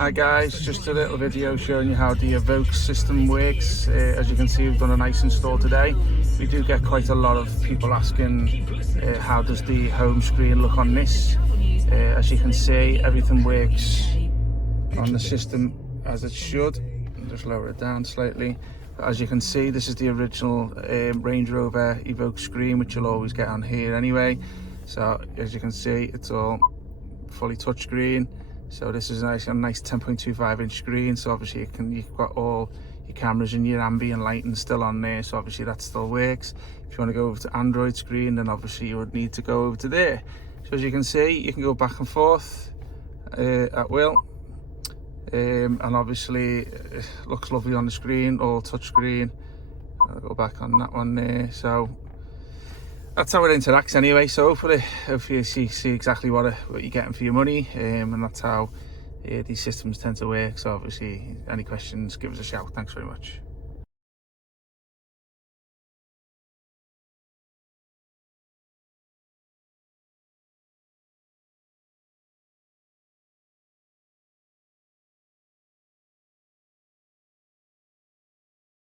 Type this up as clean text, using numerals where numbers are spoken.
Hi guys, just a little video showing you how the Evoque system works. As you can see, we've done a nice install today. We do get quite a lot of people asking how does the home screen look on this. As you can see, everything works on the system as it should. I'll just lower it down slightly. As you can see, this is the original Range Rover Evoque screen, which you'll always get on here anyway. So as you can see, it's all fully touchscreen. So this is a nice 10.25 inch screen. So obviously you've got all your cameras and your ambient lighting still on there. So obviously that still works. If you want to go over to Android screen, then obviously you would need to go over to there. So as you can see, you can go back and forth at will. And obviously it looks lovely on the screen, all touch screen. I'll go back on that one there. So that's how it interacts anyway. So hopefully you see exactly what you're getting for your money, and that's how these systems tend to work. So obviously any questions, give us a shout. Thanks very much.